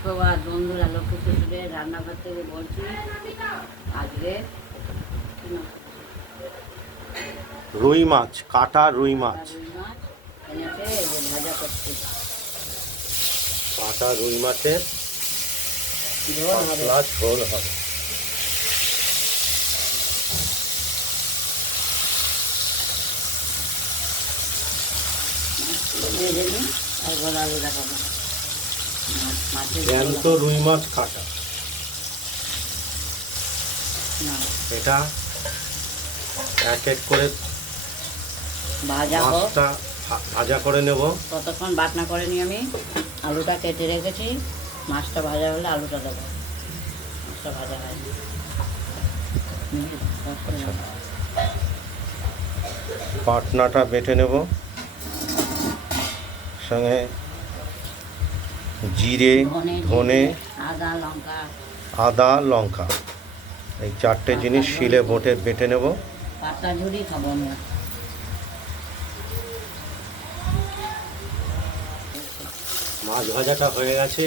সুপ্রভাত বন্ধুরা লক্ষ্মী শ্বশুরের রান্নাঘর থেকে বলছি আজকে রুই মাছ কাটা রুই মাছ। ভাজা করছি। কাটা রুই মাছের ঝোল হবে। পাতলা ঝোল হবে। ভেজে নিই আর গলা আলু দেখাবো জ্যান্ত। রুই মাছ কাটা। এটা এক এক করে ভাজা মাছটা ভাজা করে নেব। ততক্ষণ বাটনা করে নিই আমি। আলুটা কেটে রেখেছি। মাছটা ভাজা হলে আলুটা দেবো। মাছটা ভাজা হুম, পাটনাটা বেটে নেব। সঙ্গে জিরে ধনে আদা লঙ্কা। আদা লঙ্কা। এই চারটে জিনিস শিলে বোটে বেটে নেব। পাতা ঝুড়ি খাব আমি মাছ ভাজাটা হয়ে গেছে।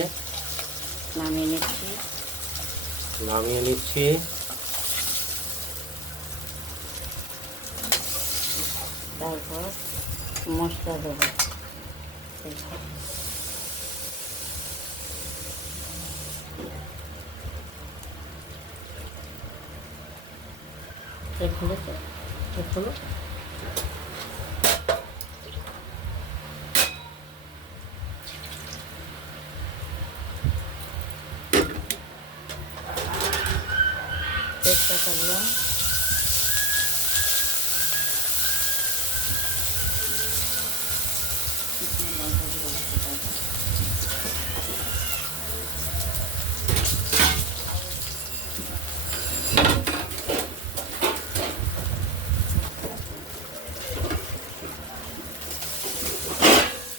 নামিয়ে নিচ্ছি। নামিয়ে নিচ্ছি। তারপর মশলা দেবো। এ খুলো তো এ খুলো। তেজপাতা দিলাম শুকনো লঙ্কা দিলাম সেটা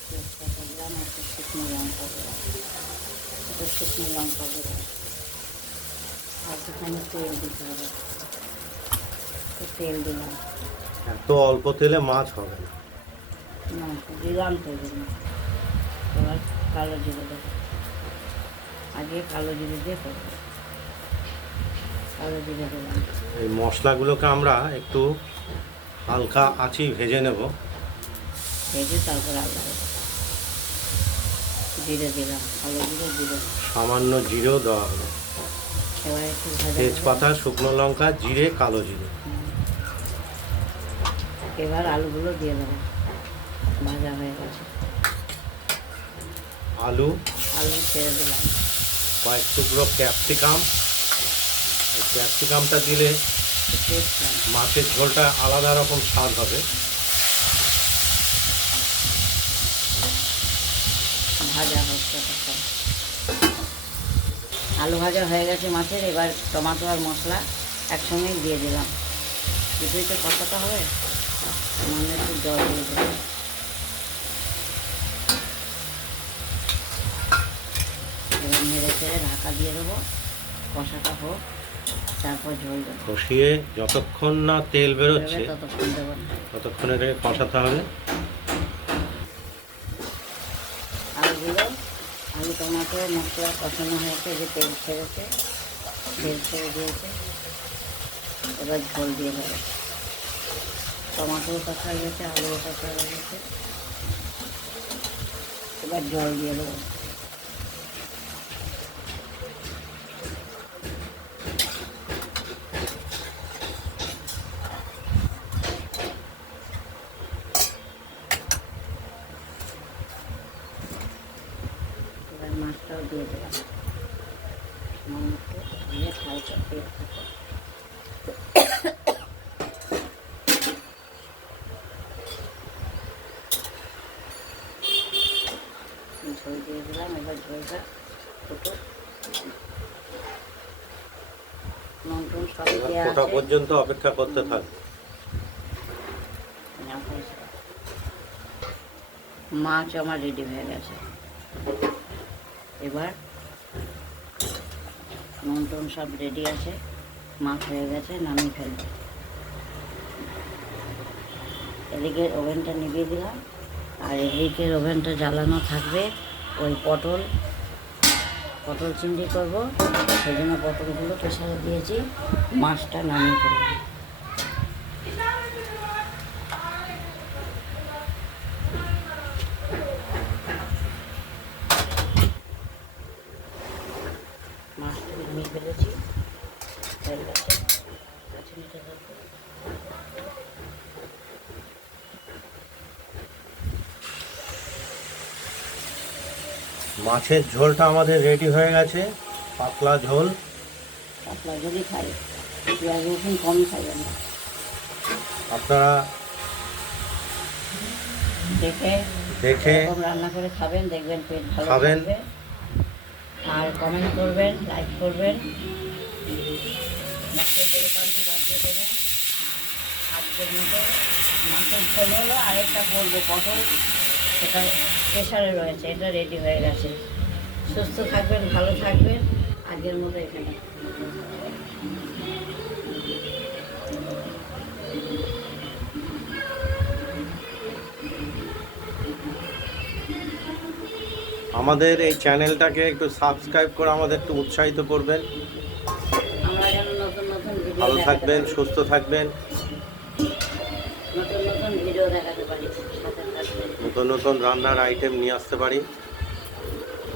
তেজপাতা দিলাম একটা শুকনো লঙ্কা দিলাম একটা শুকনো লঙ্কা দিলাম আর সেখানে তেল দিতে হবে। তেল দিলাম। এত অল্প তেলে মাছ হবে না। না দিলাম তো দিলাম এবার কালো জিরে দেবো। আগে কালো জিরে দিয়ে করব। কালো জিরে দিলাম। এই মশলাগুলোকে আমরা একটু হালকা আঁচি ভেজে নেব। ভেজে তারপর আদা দেবো। জিরে দিলাম কালো জিরে। দিলাম সামান্য জিরেও দেওয়া হলো। তেজপাতা শুকনো লঙ্কা জিরে কালো জিরে। এবার আলুগুলো দিয়ে দেবো। ভাজা হয়ে গেছে। আলু। আলু ছেড়ে দিলাম। কয়েক টুকরো ক্যাপসিকাম। ক্যাপসিকামটা দিলে মাছের ঝোলটা আলাদা রকম স্বাদ হবে। ভাজা হচ্ছে তখন। আলু ভাজা হয়ে গেছে মাছের এবার টমাটো আর মশলা একসঙ্গে দিয়ে দিলাম। কিছুই তো কষাতে হবে মানে একটু জল দিয়ে দিলাম। এবার নেড়ে চেড়ে ঢাকা দিয়ে দেবো কষাটা হোক তারপর ঝোল দেবো। কষিয়ে যতক্ষণ না তেল বেরোচ্ছে ততক্ষণ দেবো ততক্ষণ এটাকে কষাতে হবে আলুগুলো আলু টমাটো মশলা কষানো হয়েছে যে তেল ছেড়েছে, তেল ছেড়ে দিয়েছে। এবার ঝোল দিয়ে দেবে। টমাটো কষা হয়ে গেছে, আলুও কষা হয়ে গেছে। এবার জল দিয়ে দেবো এবার মাছটাও দিয়ে দিলাম নুন একটু ঝোল দিয়ে দিলাম এবার ঝোলটা ফুটো নুন টুন সবই দেওয়া আছে পর্যন্ত অপেক্ষা করতে থাকবে মাছ আমার রেডি হয়ে গেছে। এবার নুন টুন সব রেডি আছে। মাছ হয়ে গেছে, নামিয়ে ফেলব। এদিকে ওভেনটা নিভিয়ে দিলাম। আর এদিকের ওভেনটা জ্বালানো থাকবে ওই পটল। পটল চিংড়ি করব, সেই জন্য পটলগুলো প্রেশারে দিয়েছি, মাছটা নামিয়ে করব মাছটা নামিয়ে ফেলেছি। মাছের ঝোলটা আমাদের রেডি হয়ে গেছে পাতলা ঝোল পাতলা যদি খাই পেঁয়াজ রসুন কম খাইবেন না আপনারা দেখে দেখে রান্না করে খাবেন দেখবেন পেট ভালো খাবেন। আর কমেন্ট করবেন লাইক করবেন। বাজিয়ে দেবেন। আজকের মতো আরেকটা করব পটল। সেটা প্রেশারে রয়েছে, এটা রেডি হয়ে গেছে। সুস্থ থাকবেন, ভালো থাকবেন। আগের মতো এখানে। আমাদের এই চ্যানেলটাকে একটু সাবস্ক্রাইব করে আমাদের একটু উৎসাহিত করবেন। ভালো থাকবেন সুস্থ থাকবেন। নতুন নতুন রান্নার আইটেম নিয়ে আসতে পারি।